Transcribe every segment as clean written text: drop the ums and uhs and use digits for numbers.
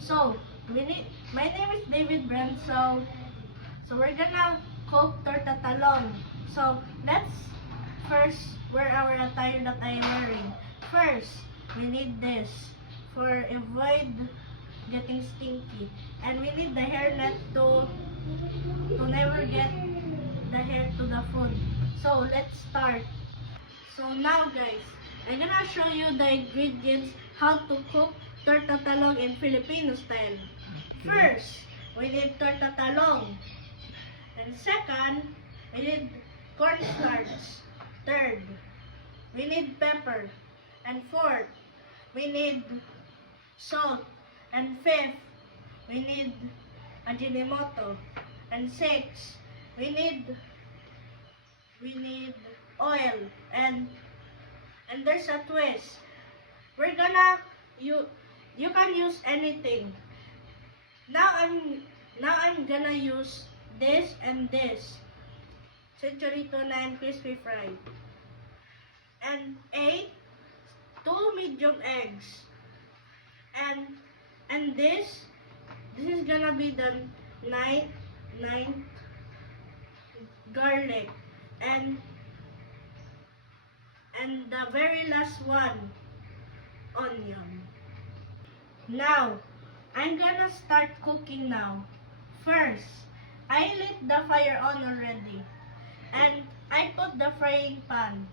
So, my name is David Brent. So we're gonna cook torta talong. So, let's first wear our attire that I'm wearing. First, we need this for avoid getting stinky. And we need the hairnet to never get the hair to the food. So, let's start. So now guys, I'm gonna show you the ingredients how to cook torta talong in Filipino style. First, we need torta talong. And second, we need cornstarch. Third, we need pepper. And fourth, we need salt. And fifth, we need ajinomoto. And sixth, we need oil. And there's a twist. We're gonna you can use anything. Now I'm gonna use this and this. Century tuna and crispy fry. And 2 medium eggs. And this is gonna be the 9 garlic. And the very last one, onion. Now, I'm gonna start cooking now. First, I lit the fire on already. And I put the frying pan.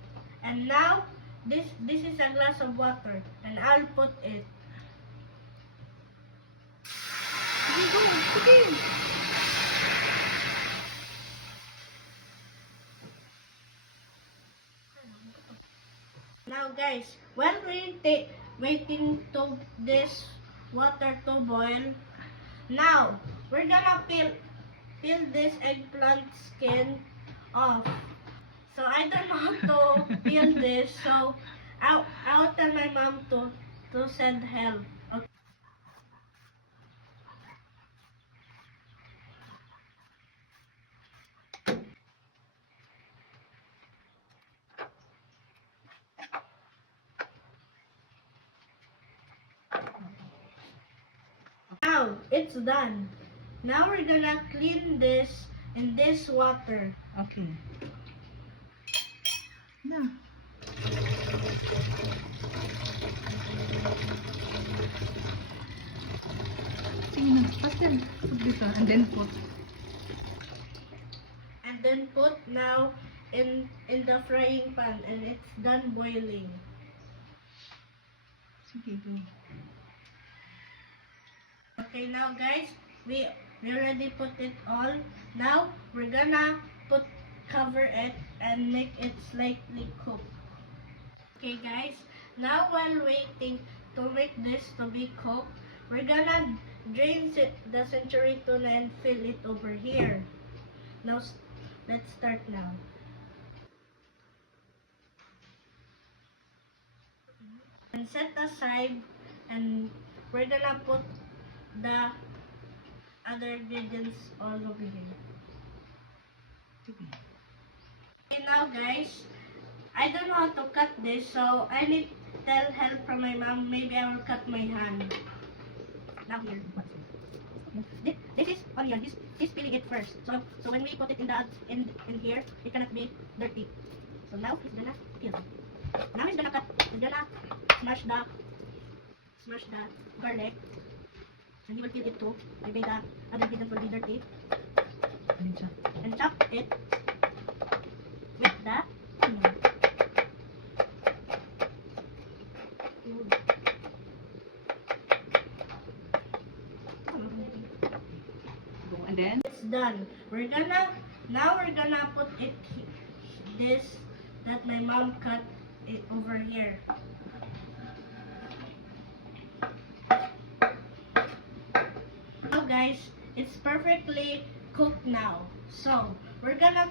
And now, this is a glass of water. And I'll put it. Sige, go. Sige. Now guys, while waiting to this water to boil, now we're gonna peel this eggplant skin off. So I don't know how to peel this, so I'll tell my mom to send help. Okay. Now, it's done. Now we're gonna clean this in this water. Okay. Yeah. Sige na, pastel. Put dito, and then put. And then put now in the frying pan, and it's done boiling. Sige, go. Okay, now guys, we already put it all. Now we're gonna cover it and make it slightly cooked. Okay guys, now while waiting to make this to be cooked, we're gonna drain the century tuna and fill it over here. Now let's start now. And set aside, and we're gonna put the other ingredients all over here. Sige. Okay, now guys, I don't know how to cut this, so I need help from my mom. Maybe I will cut my hand. Now here, this is onion. This is peeling it first. So when we put it in here, it cannot be dirty. So now it's gonna peel. Now it's gonna cut. It's gonna smash the garlic. And you will peel it too. Maybe the other ingredients will be dirty. And chop it with the onion. Go, and then? It's done. Now we're gonna put it this that my mom cut it over here. Now guys, it's perfectly cooked now. So we're gonna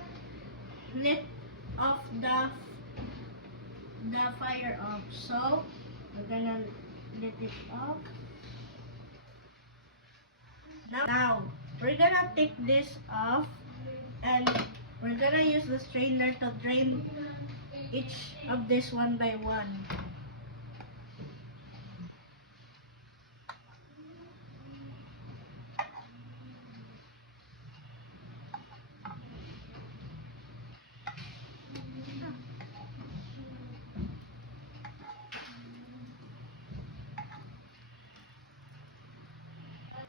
let off the fire off. So we're gonna let it off. Now we're gonna take this off, and we're gonna use the strainer to drain each of this one by one.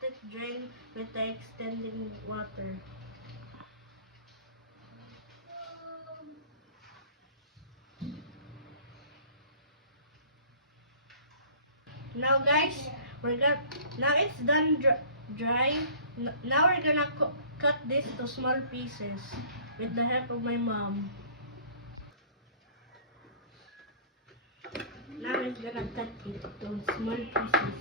it drain with the extending water. Now guys, now it's done dry. Now we're gonna cut this to small pieces with the help of my mom. Now it's gonna cut it to small pieces.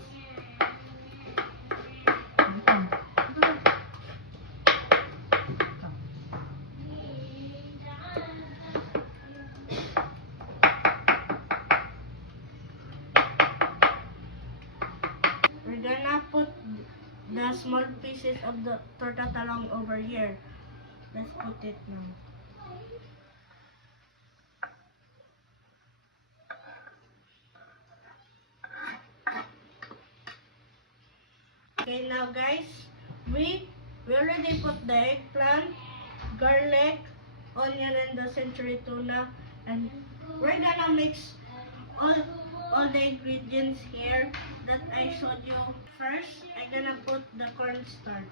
We're gonna put the small pieces of the torta talong over here. Let's put it now. Okay, now guys, we already put the eggplant, garlic, onion, and the century tuna, and we're gonna mix all the ingredients here that I showed you. First, I'm gonna put the cornstarch.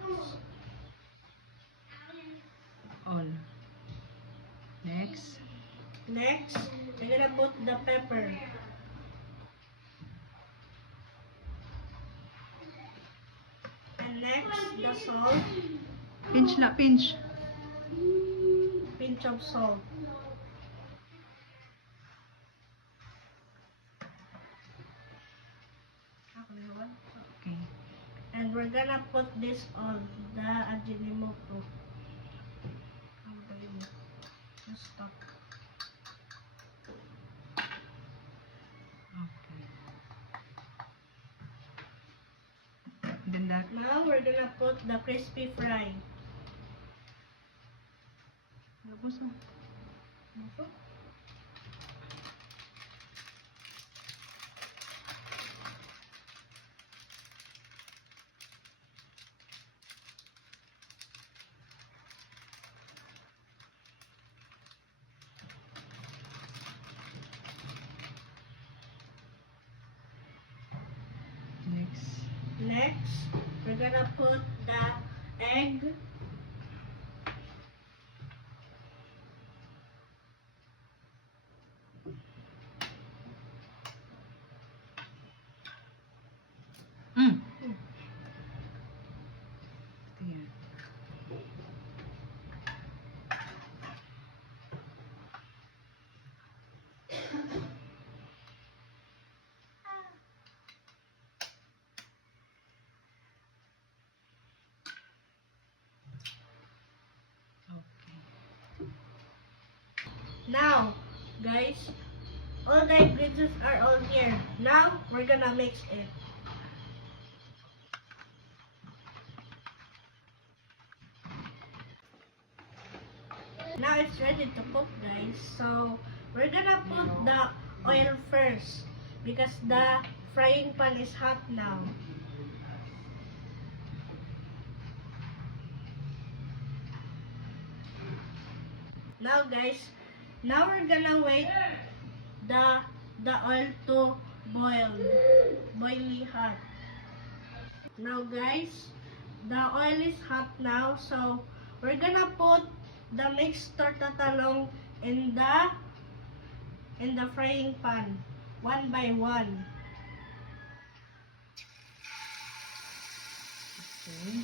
All. Next. Next, I'm gonna put the pepper. And next, the salt, Pinch na, pinch. pinch of salt. Okay. And we're gonna put this on the Ajinomoto. Just stop. Okay. Then that. Now we're gonna put the crispy fry. Tapos oh. Next, we're gonna put the egg. Tingnan. Now, guys, all the ingredients are all here. Now, we're gonna mix it. Now it's ready to cook, guys. So, we're gonna put the oil first because the frying pan is hot now. Now, guys, now we're gonna wait the oil to boiling hot. Now, guys, the oil is hot now, so we're gonna put the mixed torta talong in the frying pan, one by one. Okay.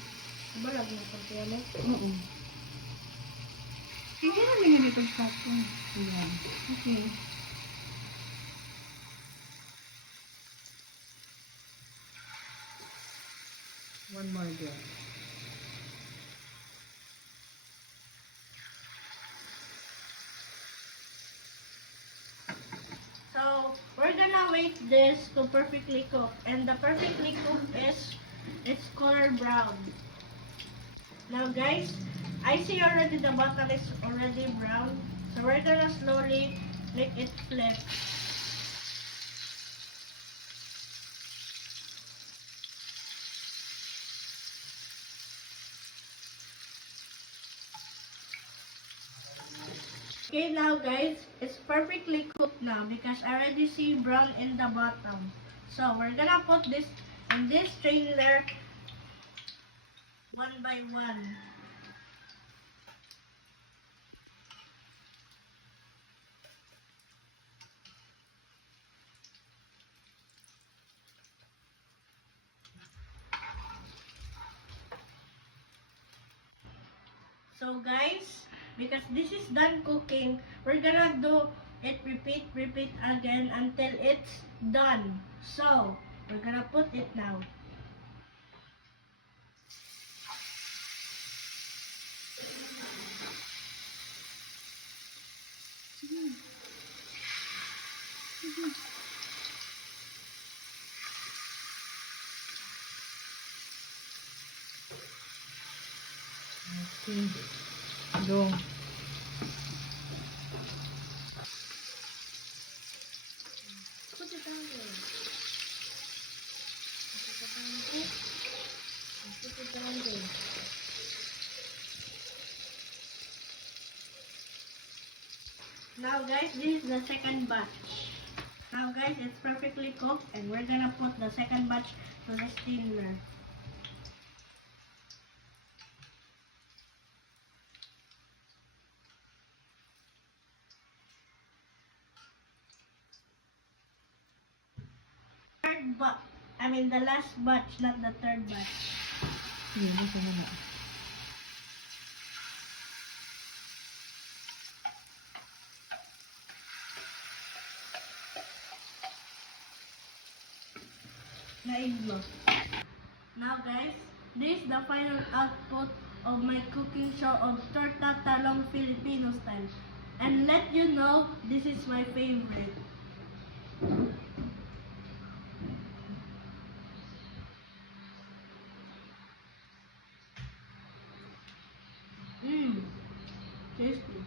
Balag mo pagkaya mo. Oo. Tingnan namin nga dito sa plato. Ayan. Okay. One more there. So, we're gonna wait this to perfectly cook. And the perfectly cooked is it's color brown. Now guys, I see already the bottom is already brown. So we're gonna slowly make it flip. Okay, now guys, it's perfectly cooked now because I already see brown in the bottom. So we're gonna put this in this strainer one by one. So guys, because this is done cooking, we're gonna do it repeat again until it's done. So, we're gonna put it now. Okay. Go. Put it down there. Put it down there. Put it down there. Now guys, this is the second batch. Now guys, it's perfectly cooked and we're gonna put the second batch to the steamer. The last batch, not the third batch. Sige, dito na na. Naiglo. Now guys, this is the final output of my cooking show of torta talong Filipino style. And let you know, this is my favorite. Mmm, tasty.